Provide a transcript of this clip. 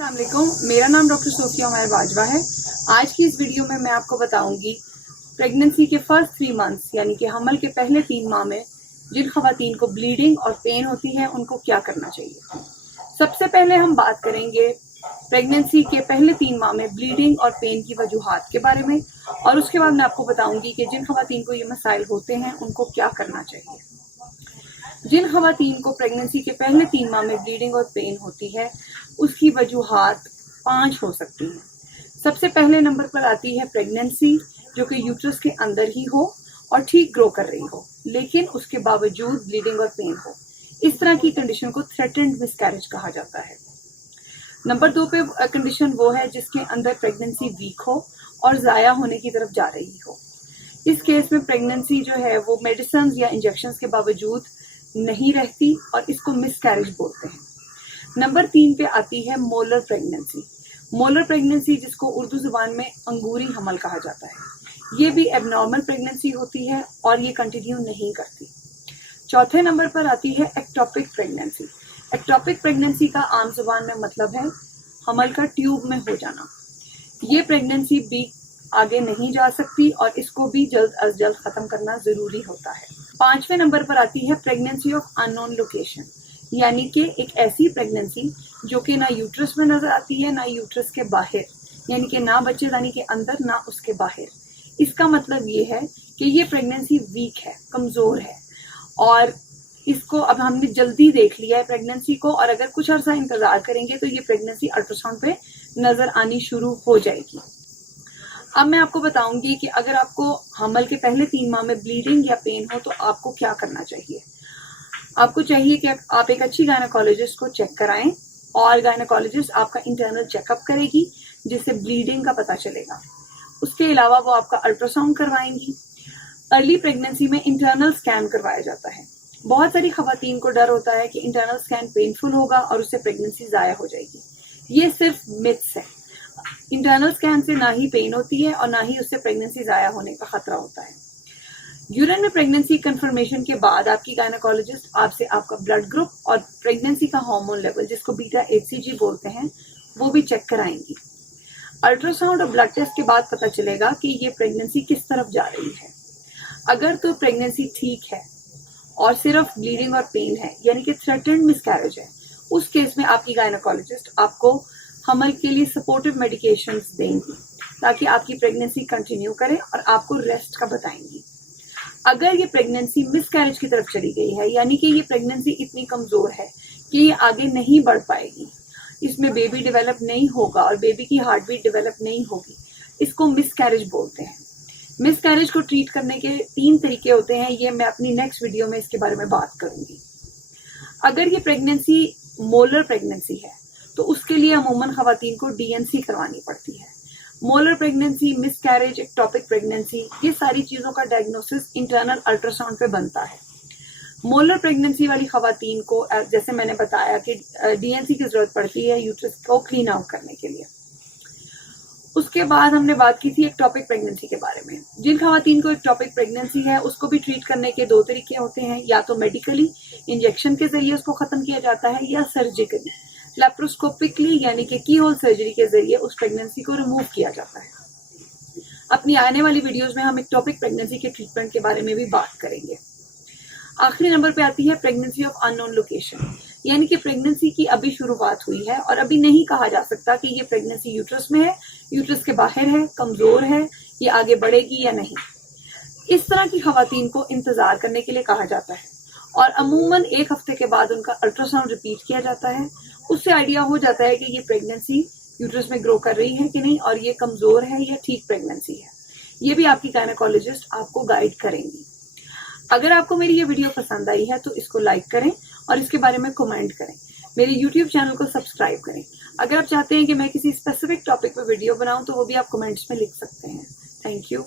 अस्सलाम वालेकुम, मेरा नाम डॉक्टर सोफिया उमैर बाजवा है। आज की इस वीडियो में मैं आपको बताऊंगी प्रेगनेंसी के फर्स्ट 3 मंथ्स यानी कि हमल के पहले 3 माह में जिन खवातीन को ब्लीडिंग और पेन होती है उनको क्या करना चाहिए। सबसे पहले हम बात करेंगे प्रेगनेंसी के पहले 3 माह में ब्लीडिंग और पेन की वजूहात के बारे में, और उसके बाद मैं आपको बताऊंगी कि जिन खवातीन को ये मसाइल होते हैं उनको क्या करना चाहिए। जिन खवातीन को प्रेगनेंसी के पहले 3 माह में ब्लीडिंग और पेन होती है उसकी वजूहात 5 हो सकती हैं। सबसे पहले नंबर पर आती है प्रेगनेंसी जो कि यूट्रस के अंदर ही हो और ठीक ग्रो कर रही हो, लेकिन उसके बावजूद ब्लीडिंग और पेन हो। इस तरह की कंडीशन को थ्रेटेंड मिसकैरेज कहा जाता है। नंबर 2 पे कंडीशन वो है जिसके अंदर प्रेगनेंसी वीक हो और ज़ाया होने की तरफ जा रही हो। इस केस में प्रेगनेंसी जो है वो मेडिसिन या इंजेक्शन के बावजूद नहीं रहती और इसको मिसकैरेज बोलते हैं। नंबर 3 पे आती है मोलर प्रेगनेंसी। मोलर प्रेगनेंसी जिसको उर्दू जुबान में अंगूरी हमल कहा जाता है, ये भी एबनॉर्मल प्रेगनेंसी होती है और ये कंटिन्यू नहीं करती। चौथे नंबर पर आती है एक्टोपिक प्रेगनेंसी। एक्टोपिक प्रेगनेंसी का आम जुबान में मतलब है हमल का ट्यूब में हो जाना। ये प्रेगनेंसी भी आगे नहीं जा सकती और इसको भी जल्द अज जल्द खत्म करना जरूरी होता है। 5वें नंबर पर आती है प्रेगनेंसी ऑफ अननोन लोकेशन, यानी कि एक ऐसी प्रेगनेंसी जो कि ना यूट्रस में नजर आती है ना यूट्रस के बाहर, यानी कि ना बच्चेदानी के अंदर ना उसके बाहर। इसका मतलब ये है कि ये प्रेगनेंसी वीक है, कमजोर है और इसको अब हमने जल्दी देख लिया है प्रेगनेंसी को, और अगर कुछ अर्सा इंतजार करेंगे तो ये प्रेगनेंसी अल्ट्रासाउंड पे नजर आनी शुरू हो जाएगी। अब मैं आपको बताऊंगी कि अगर आपको हमल के पहले 3 माह में ब्लीडिंग या पेन हो तो आपको क्या करना चाहिए। आपको चाहिए कि आप एक अच्छी गायनेकोलॉजिस्ट को चेक कराएं और गायनेकोलॉजिस्ट आपका इंटरनल चेकअप करेगी जिससे ब्लीडिंग का पता चलेगा। उसके अलावा वो आपका अल्ट्रासाउंड करवाएंगी। अर्ली प्रेगनेंसी में इंटरनल स्कैन करवाया जाता है। बहुत सारी खवातीन को डर होता है कि इंटरनल स्कैन पेनफुल होगा और उससे प्रेगनेंसी जाया हो जाएगी। ये सिर्फ मिथ्स है। इंटरनल स्कैन से ना ही पेन होती है और ना ही उससे प्रेगनेंसी जाया होने का खतरा होता है। यूरिन में प्रेगनेंसी कंफर्मेशन के बाद आपकी गायनेकोलॉजिस्ट आपसे आपका ब्लड ग्रुप और प्रेगनेंसी का हार्मोन लेवल जिसको बीटा HCG बोलते हैं वो भी चेक कराएंगी। अल्ट्रासाउंड और ब्लड टेस्ट के बाद पता चलेगा कि ये प्रेगनेंसी किस तरफ जा रही है। अगर तो प्रेगनेंसी ठीक है और सिर्फ ब्लीडिंग और पेन है यानी कि थ्रेटेंड मिसकैरेज है, उस केस में आपकी गायनेकोलॉजिस्ट आपको हमल के लिए सपोर्टिव मेडिकेशंस देंगी ताकि आपकी प्रेगनेंसी कंटिन्यू करे और आपको रेस्ट का बताएंगी। अगर ये प्रेगनेंसी मिसकैरेज की तरफ चली गई है यानी कि ये प्रेगनेंसी इतनी कमजोर है कि ये आगे नहीं बढ़ पाएगी, इसमें बेबी डेवलप नहीं होगा और बेबी की हार्ट बीट डेवलप नहीं होगी, इसको मिसकैरेज बोलते हैं। मिसकैरेज को ट्रीट करने के 3 तरीके होते हैं, ये मैं अपनी नेक्स्ट वीडियो में इसके बारे में बात करूंगी। अगर ये प्रेगनेंसी मोलर प्रेगनेंसी है तो उसके लिए अमूमन खवातीन को DNC करवानी पड़ती है। Molar pregnancy, miscarriage, ectopic pregnancy, ये सारी चीजों का डायग्नोसिस इंटरनल अल्ट्रासाउंड पे बनता है। मोलर प्रेगनेंसी वाली खवातीन को जैसे मैंने बताया कि DNC की जरूरत पड़ती है यूट्रस को क्लीन आउट करने के लिए। उसके बाद हमने बात की थी एक्टोपिक प्रेगनेंसी के बारे में। जिन खवातीन को एक्टोपिक प्रेगनेंसी है उसको भी ट्रीट करने के 2 तरीके होते हैं, या तो मेडिकली इंजेक्शन के जरिए उसको खत्म किया जाता है या सर्जिकली लैप्रोस्कोपिकली यानी कि की होल सर्जरी के जरिए उस प्रेगनेंसी को रिमूव किया जाता है। अपनी आने वाली वीडियोस में हम एक्टोपिक प्रेगनेंसी के ट्रीटमेंट के बारे में भी बात करेंगे। आखिरी नंबर पे आती है प्रेगनेंसी ऑफ अननोन लोकेशन, यानी कि प्रेगनेंसी की अभी शुरुआत हुई है और अभी नहीं कहा जा सकता कि ये प्रेगनेंसी यूट्रस में है, यूट्रस के बाहर है, कमजोर है, ये आगे बढ़ेगी या नहीं। इस तरह की खवातीन को इंतजार करने के लिए कहा जाता है और अमूमन 1 हफ्ते के बाद उनका अल्ट्रासाउंड रिपीट किया जाता है। उससे आइडिया हो जाता है कि ये प्रेगनेंसी यूट्रस में ग्रो कर रही है कि नहीं और ये कमजोर है या ठीक प्रेगनेंसी है। ये भी आपकी गायनेकोलॉजिस्ट आपको गाइड करेंगी। अगर आपको मेरी ये वीडियो पसंद आई है तो इसको लाइक करें और इसके बारे में कमेंट करें। मेरे YouTube चैनल को सब्सक्राइब करें। अगर आप चाहते हैं कि मैं किसी स्पेसिफिक टॉपिक पर वीडियो बनाऊं तो वो भी आप कमेंट्स में लिख सकते हैं। Thank you.